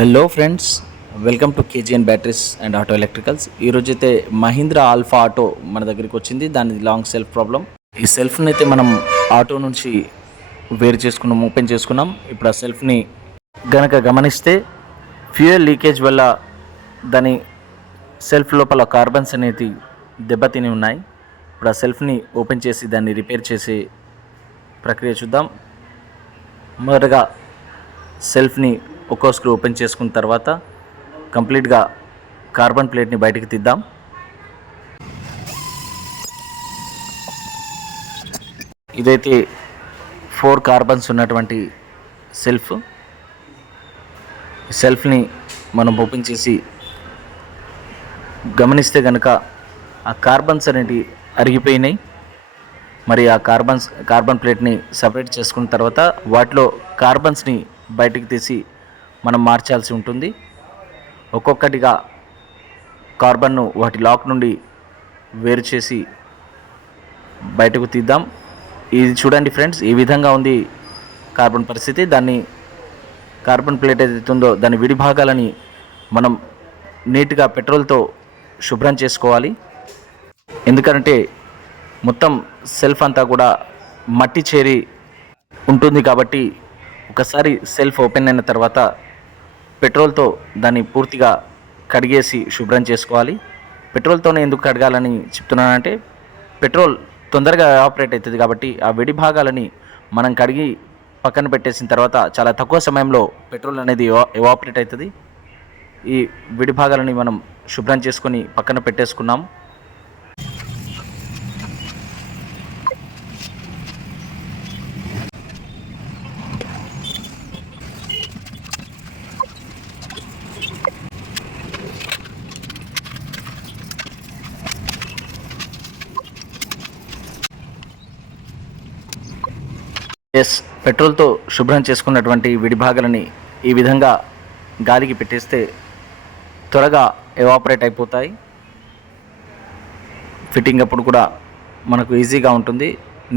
Hello friends, welcome to KGN batteries and auto electricals. ఈరోజైతే Mahindra alpha auto మన దగ్గరికి వచ్చింది. దాని లాంగ్ సెల్ఫ్ ప్రాబ్లం. ఈ సెల్ఫ్ని అయితే మనం ఆటో నుంచి వేరు చేసుకున్నాం, ఓపెన్ చేసుకున్నాం. ఇప్పుడు ఆ సెల్ఫ్ని గనక గమనిస్తే ఫ్యూయల్ లీకేజ్ వల్ల దాని సెల్ఫ్ లోపల కార్బన్స్ అనేది దెబ్బతిని ఉన్నాయి. ఇప్పుడు ఆ సెల్ఫ్ని ఓపెన్ చేసి దాన్ని రిపేర్ చేసే ప్రక్రియ చూద్దాం. మొదటగా సెల్ఫ్ని ఒక్కో స్క్రూ ఓపెన్ చేసుకున్న తర్వాత కంప్లీట్గా కార్బన్ ప్లేట్ని బయటికి తీద్దాం. ఇదైతే 4 కార్బన్స్ ఉన్నటువంటి సెల్ఫ్. సెల్ఫ్ని మనం ఓపెన్ చేసి గమనిస్తే కనుక ఆ కార్బన్స్ అనేవి అరిగిపోయినాయి. మరి ఆ కార్బన్ ప్లేట్ని సపరేట్ చేసుకున్న తర్వాత వాటిలో కార్బన్స్ని బయటికి తీసి మనం మార్చాల్సి ఉంటుంది. ఒక్కొక్కటిగా కార్బన్ను వాటి లాక్ నుండి వేరు చేసి బయటకు తీద్దాం. ఇది చూడండి ఫ్రెండ్స్, ఈ విధంగా ఉంది కార్బన్ పరిస్థితి. కార్బన్ ప్లేట్ ఏదైతే ఉందో దాని విడి భాగాలని మనం నీట్గా పెట్రోల్తో శుభ్రం చేసుకోవాలి. ఎందుకంటే మొత్తం సెల్ఫ్ అంతా కూడా మట్టి చేరి ఉంటుంది కాబట్టి ఒకసారి సెల్ఫ్ ఓపెన్ అయిన తర్వాత పెట్రోల్తో దాన్ని పూర్తిగా కడిగేసి శుభ్రం చేసుకోవాలి. పెట్రోల్తోనే ఎందుకు కడగాలని చెప్తున్నానంటే పెట్రోల్ తొందరగా ఎవాపరేట్ అవుతుంది కాబట్టి ఆ విడి భాగాలని మనం కడిగి పక్కన పెట్టేసిన తర్వాత చాలా తక్కువ సమయంలో పెట్రోల్ అనేది ఎవాపరేట్ అవుతుంది. ఈ విడి భాగాలని మనం శుభ్రం చేసుకొని పక్కన పెట్టేసుకున్నాం. పెట్రోల్తో శుభ్రం చేసుకున్నటువంటి విడి భాగాలని ఈ విధంగా గాలికి పెట్టేస్తే త్వరగా ఎవాపరేట్ అయిపోతాయి. ఫిట్టింగ్ అప్పుడు కూడా మనకు ఈజీగా ఉంటుంది,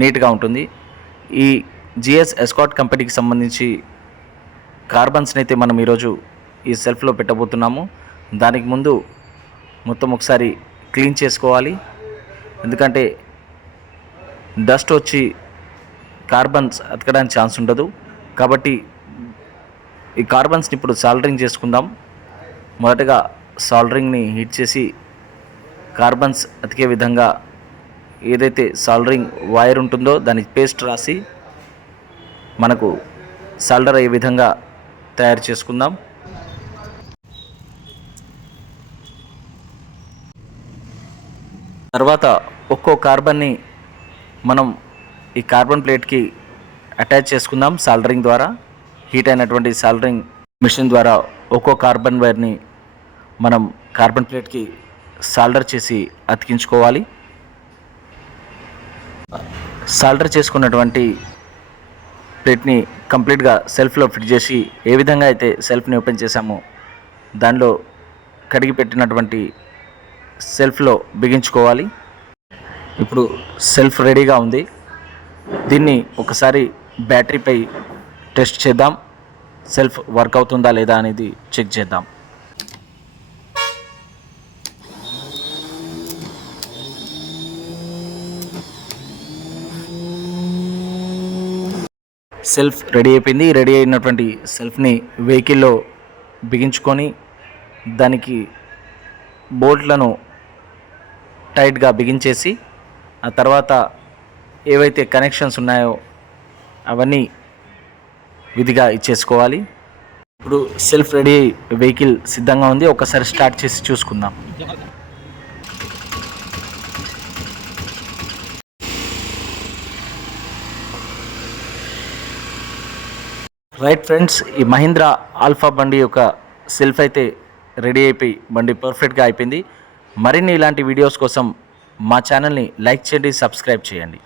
నీట్గా ఉంటుంది. ఈ జిఎస్ ఎస్కాట్ కంపెనీకి సంబంధించి కార్బన్స్ని అయితే మనం ఈరోజు ఈ సెల్ఫ్లో పెట్టబోతున్నాము. దానికి ముందు మొత్తం ఒకసారి క్లీన్ చేసుకోవాలి. ఎందుకంటే డస్ట్ వచ్చి కార్బన్స్ అతకడానికి ఛాన్స్ ఉండదు. కాబట్టి ఈ కార్బన్స్ని ఇప్పుడు సాల్డరింగ్ చేసుకుందాం. మొదటగా సాల్డరింగ్ని హీట్ చేసి కార్బన్స్ అతికే విధంగా ఏదైతే సాల్డరింగ్ వైర్ ఉంటుందో దానికి పేస్ట్ రాసి మనకు సాల్డర్ అయ్యే విధంగా తయారు చేసుకుందాం. తర్వాత ఒక్కో కార్బన్ని మనం ఈ కార్బన్ ప్లేట్కి అటాచ్ చేసుకుందాం. సాల్డరింగ్ ద్వారా హీట్ అయినటువంటి సాల్డరింగ్ మిషన్ ద్వారా ఒక్కో కార్బన్ వైర్ని మనం కార్బన్ ప్లేట్కి సాల్డర్ చేసి అతికించుకోవాలి. సాల్డర్ చేసుకున్నటువంటి ప్లేట్ని కంప్లీట్గా సెల్ఫ్లో ఫిట్ చేసి ఏ విధంగా అయితే సెల్ఫ్ని ఓపెన్ చేసామో దానిలో కడిగి పెట్టినటువంటి సెల్ఫ్లో బిగించుకోవాలి. ఇప్పుడు సెల్ఫ్ రెడీగా ఉంది. దీన్ని ఒకసారి బ్యాటరీపై టెస్ట్ చేద్దాం. సెల్ఫ్ వర్క్ అవుతుందా లేదా అనేది చెక్ చేద్దాం. సెల్ఫ్ రెడీ అయిపోయింది. రెడీ అయినటువంటి సెల్ఫ్ని వెహికల్లో బిగించుకొని దానికి బోల్ట్లను టైట్గా బిగించేసి ఆ తర్వాత ఏవైతే కనెక్షన్స్ ఉన్నాయో అవన్నీ విధిగా ఇచ్చేసుకోవాలి. ఇప్పుడు సెల్ఫ్ రెడీ వెహికల్ సిద్ధంగా ఉంది. ఒకసారి స్టార్ట్ చేసి చూసుకుందాం. రైట్ ఫ్రెండ్స్, ఈ మహీంద్రా ఆల్ఫా బండి యొక్క సెల్ఫ్ అయితే రెడీ అయిపోయి బండి పర్ఫెక్ట్గా అయిపోయింది. మరిన్ని ఇలాంటి వీడియోస్ కోసం మా ఛానల్ని లైక్ చేయండి, సబ్స్క్రైబ్ చేయండి.